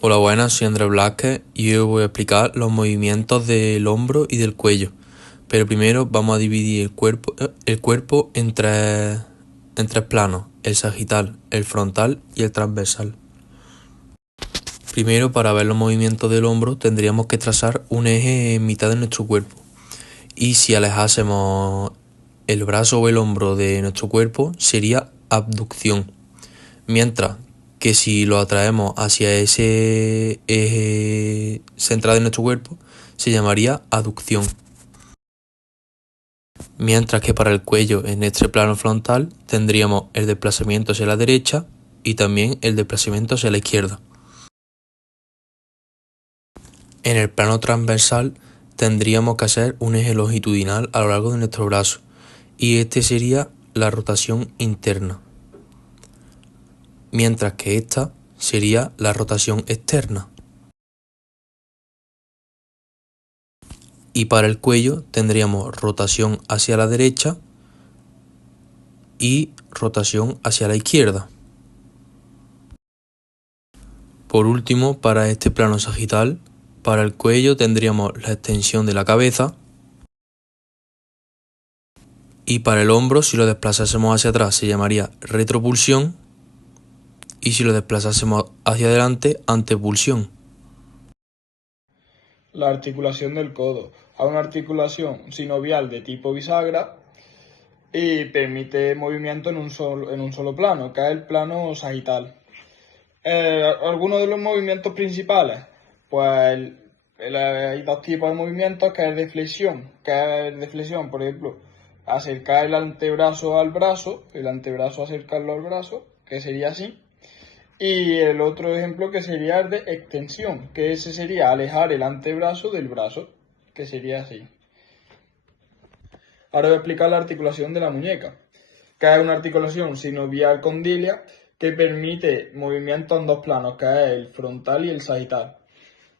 Hola, buenas, soy Andrés Blasquez y hoy voy a explicar los movimientos del hombro y del cuello. Pero primero vamos a dividir el cuerpo en tres planos: el sagital, el frontal y el transversal. Primero, para ver los movimientos del hombro, tendríamos que trazar un eje en mitad de nuestro cuerpo. Y si alejásemos el brazo o el hombro de nuestro cuerpo, sería abducción. Mientras que si lo atraemos hacia ese eje central de nuestro cuerpo, se llamaría aducción. Mientras que para el cuello, en este plano frontal, tendríamos el desplazamiento hacia la derecha y también el desplazamiento hacia la izquierda. En el plano transversal tendríamos que hacer un eje longitudinal a lo largo de nuestro brazo, y este sería la rotación interna, mientras que esta sería la rotación externa. Y para el cuello tendríamos rotación hacia la derecha y rotación hacia la izquierda. Por último, para este plano sagital, para el cuello tendríamos la extensión de la cabeza, y para el hombro, si lo desplazásemos hacia atrás, se llamaría retropulsión, y si lo desplazásemos hacia adelante, antepulsión. La articulación del codo. Es una articulación sinovial de tipo bisagra y permite movimiento en un solo plano, que es el plano sagital. Algunos de los movimientos principales, pues hay dos tipos de movimientos, que es de flexión, por ejemplo, acercar el antebrazo al brazo, el antebrazo acercarlo al brazo, que sería así. Y el otro ejemplo que sería el de extensión, que ese sería alejar el antebrazo del brazo, que sería así. Ahora voy a explicar la articulación de la muñeca, que es una articulación sinovial condilia que permite movimientos en dos planos, que es el frontal y el sagital.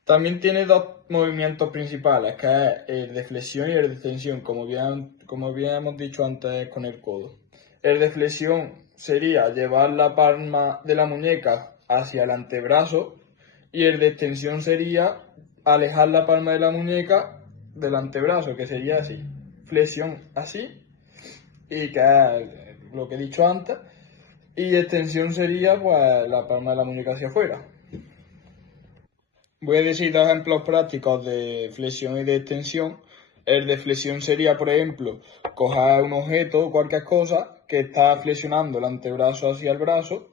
También tiene dos movimientos principales, que es el de flexión y el de extensión, como bien hemos dicho antes con el codo. El de flexión sería llevar la palma de la muñeca hacia el antebrazo, y el de extensión sería alejar la palma de la muñeca del antebrazo, que sería así. Flexión así, y que es lo que he dicho antes, y extensión sería pues la palma de la muñeca hacia afuera. Voy a decir dos ejemplos prácticos de flexión y de extensión. El de flexión sería, por ejemplo, coger un objeto o cualquier cosa que está flexionando el antebrazo hacia el brazo,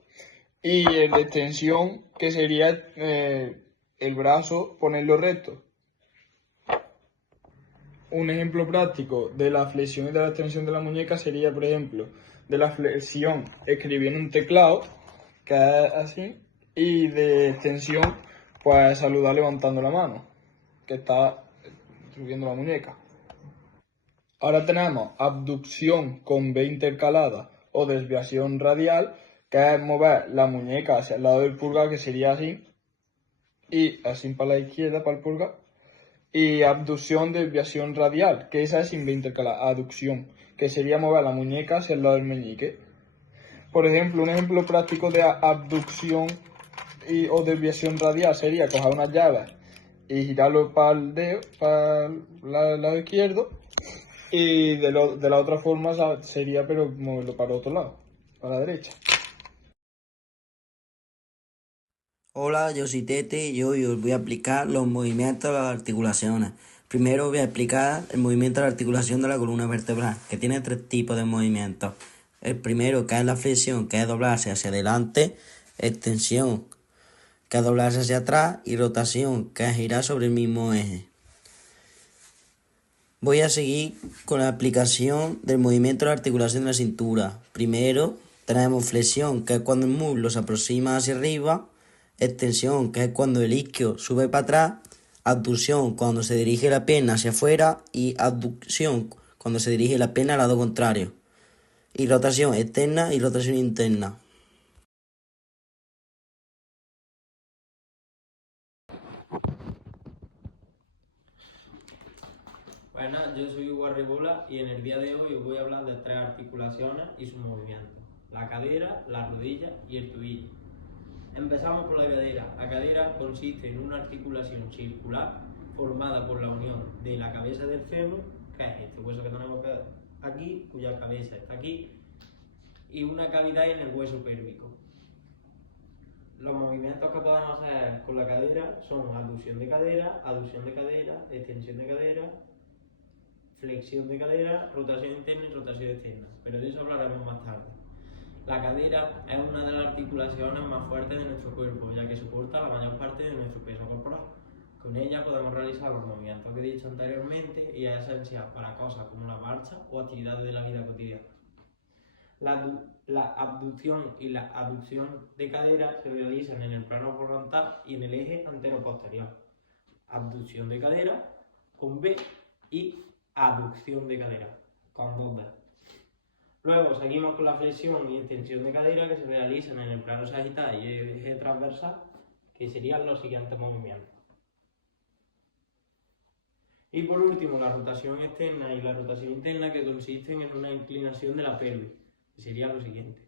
y el de extensión, que sería el brazo ponerlo recto. Un ejemplo práctico de la flexión y de la extensión de la muñeca sería, por ejemplo, de la flexión escribir en un teclado, que es así, y de extensión, pues saludar levantando la mano, que está subiendo la muñeca. Ahora tenemos abducción con B intercalada o desviación radial, que es mover la muñeca hacia el lado del pulgar, que sería así, y así para la izquierda, para el pulgar. Y abducción, desviación radial, que esa es sin B intercalada, aducción, que sería mover la muñeca hacia el lado del meñique. Por ejemplo, un ejemplo práctico de abducción o desviación radial sería coger unas llaves y girarlo para el dedo, para el lado izquierdo, y de la otra forma sería, pero moverlo para el otro lado, para la derecha. Hola, yo soy Tete y hoy os voy a explicar los movimientos de las articulaciones. Primero voy a explicar el movimiento de la articulación de la columna vertebral, que tiene tres tipos de movimientos. El primero, que es la flexión, que es doblarse hacia adelante; extensión, que es doblarse hacia atrás; y rotación, que es girar sobre el mismo eje. Voy a seguir con la explicación del movimiento de la articulación de la cintura. Primero tenemos flexión, que es cuando el muslo se aproxima hacia arriba; extensión, que es cuando el isquio sube para atrás; abducción, cuando se dirige la pierna hacia afuera; y abducción, cuando se dirige la pierna al lado contrario; y rotación externa y rotación interna. Buenas, yo soy Hugo Regula y en el día de hoy os voy a hablar de tres articulaciones y sus movimientos: la cadera, la rodilla y el tobillo. Empezamos por la cadera. La cadera consiste en una articulación circular formada por la unión de la cabeza del fémur, que es este hueso que tenemos aquí, cuya cabeza está aquí, y una cavidad en el hueso pélvico. Los movimientos que podemos hacer con la cadera son aducción de cadera, extensión de cadera, flexión de cadera, rotación interna y rotación externa, pero de eso hablaremos más tarde. La cadera es una de las articulaciones más fuertes de nuestro cuerpo, ya que soporta la mayor parte de nuestro peso corporal. Con ella podemos realizar los movimientos que he dicho anteriormente y es esencial para cosas como la marcha o actividades de la vida cotidiana. La abducción y la aducción de cadera se realizan en el plano frontal y en el eje antero-posterior. Abducción de cadera con B y aducción de cadera con 2B. Luego seguimos con la flexión y extensión de cadera que se realizan en el plano sagital y el eje transversal, que serían los siguientes movimientos. Y por último, la rotación externa y la rotación interna, que consisten en una inclinación de la pelvis, que sería lo siguiente.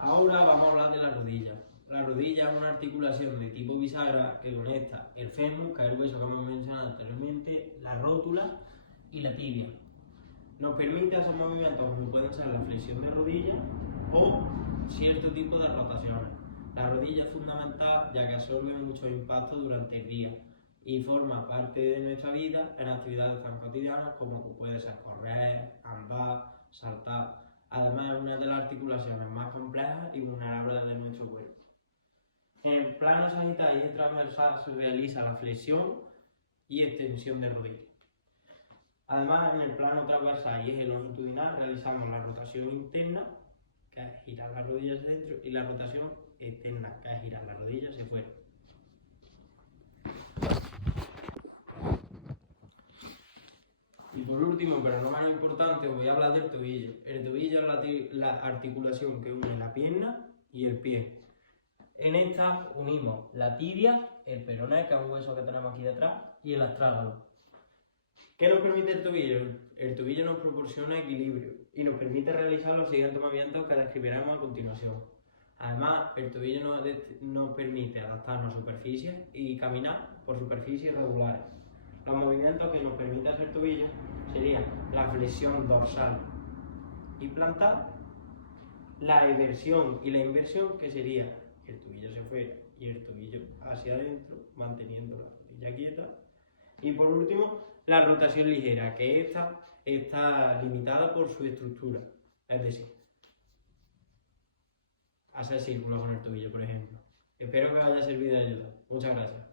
Ahora vamos a hablar de la rodilla. La rodilla es una articulación de tipo bisagra que conecta el fémur, que es el hueso que hemos mencionado anteriormente, la rótula y la tibia. Nos permite hacer movimientos como pueden ser la flexión de rodilla o cierto tipo de rotaciones. La rodilla es fundamental ya que absorbe muchos impactos durante el día y forma parte de nuestra vida en actividades tan cotidianas como puede ser correr, andar, saltar. Además es una de las articulaciones más complejas y vulnerables de nuestro cuerpo. En el plano sagital y transversal se realiza la flexión y extensión de rodilla. Además, en el plano transversal y eje longitudinal realizamos la rotación interna, que es girar las rodillas hacia adentro, y la rotación externa, que es girar las rodillas hacia afuera. Y por último, pero no menos importante, os voy a hablar del tobillo. El tobillo es la articulación que une la pierna y el pie. En esta unimos la tibia, el peroné, que es un hueso que tenemos aquí detrás, y el astrágalo. ¿Qué nos permite el tobillo? El tobillo nos proporciona equilibrio y nos permite realizar los siguientes movimientos que describiremos a continuación. Además, el tobillo nos permite adaptarnos a superficies y caminar por superficies regulares. Los movimientos que nos permite hacer el tobillo serían la flexión dorsal y plantar, la eversión y la inversión, que sería el tobillo hacia afuera y el tobillo hacia adentro, manteniendo la rodilla quieta. Y por último, la rotación ligera, que esta está limitada por su estructura, es decir, hacer círculos con el tobillo, por ejemplo. Espero que os haya servido de ayuda. Muchas gracias.